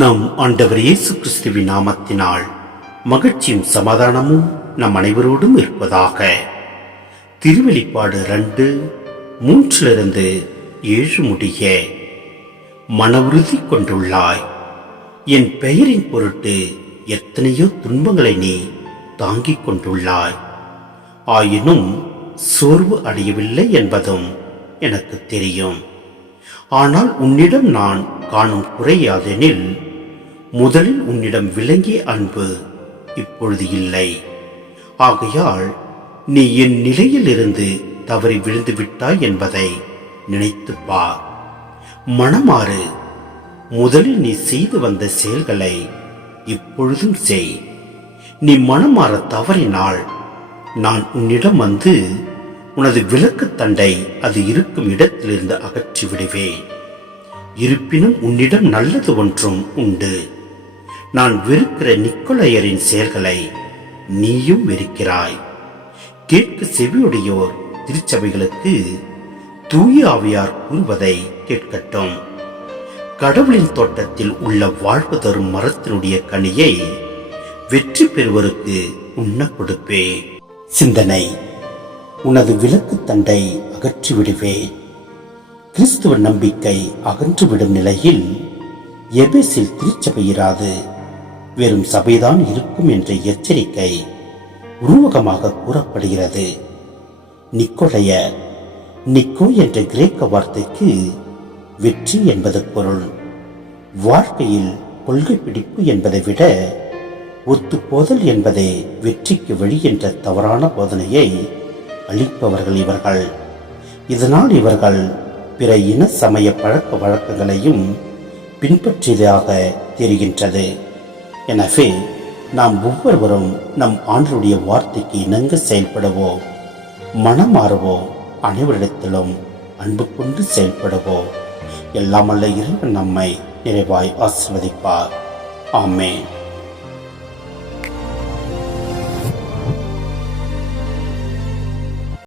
நம் ஆண்டவர் இயேசு கிறிஸ்துவின் நாமத்தினால் மகிழ்ச்சியும் சமாதானமும் நம் அனைவரோடும் இருப்பதாக. திருவெளிப்பாடு ரெண்டு மூன்றிலிருந்து ஏழு முடிய மன உறுதி கொண்டுள்ளாய். என் பெயரின் பொருட்டு எத்தனையோ துன்பங்களை நீ தாங்கிக் கொண்டுள்ளாய். ஆயினும் சோர்வு அடையவில்லை என்பதும் எனக்கு தெரியும். ஆனால் உன்னிடம் நான் காணும் குறையாதெனில் முதலில் உன்னிடம் விளங்கிய அன்பு இப்பொழுது இல்லை. ஆகையால் நீ என் நிலையிலிருந்து தவறி விழுந்து விட்டாய் என்பதை நினைத்துப் பார் மனமாறு முதலில் நீ செய்து வந்த செயல்களை இப்பொழுதும் செய். நீ மனமாற தவறினால் நான் உன்னிடம் வந்து உனது விளக்கு தண்டை அது இருக்கும் இடத்திலிருந்து அகற்றி விடுவேன் இருப்பினும் உன்னிடம் நல்லது ஒன்றும் உண்டு. நான் வெறுக்கிற நிக்கோலையரின் செயல்களை நீயும் வெறுக்கிறாய். கேட்க செவியுடையோர் திருச்சபைகளுக்கு தூய ஆவியார் கூறுவதை கேட்கட்டும். கடவுளின் தோட்டத்தில் உள்ள வாழ்வு தரும் மரத்தினுடைய கனியை வெற்றி பெறுவருக்கு உண்ண கொடுப்பே. சிந்தனை உனது விளக்கு தண்டை அகற்றி விடுவேன் கிறிஸ்துவ நம்பிக்கை அகன்றுவிடும் நிலையில் எபேசில் திருச்சபை இராது. வெறும் சபைதான் இருக்கும் என்ற எச்சரிக்கை உருவகமாக கூறப்படுகிறது. நிக்கோடைய நிக்கோ என்ற கிரேக்க வார்த்தைக்கு வெற்றி என்பது பொருள். வாழ்க்கையில் கொள்கை பிடிப்பு என்பதை விட ஒத்துப்போதல் என்பதே வெற்றிக்கு வழி என்ற தவறான போதனையை அளிப்பவர்கள் இவர்கள். இதனால் இவர்கள் பிற இன சமய பழக்க வழக்கங்களையும் பின்பற்றியதாக தெரிகின்றது. எனவே நாம் ஒவ்வொருவரும் நம் ஆண்டருடைய வார்த்தைக்கு இணங்க செயல்படுவோம் மனம் மாறுவோம் அனைவரிடத்திலும் அன்பு கொண்டு செயல்படுவோம் எல்லாமல்ல இறைவன் நம்மை நிறைவாய் ஆசிர்வதிப்பார். ஆமேன்.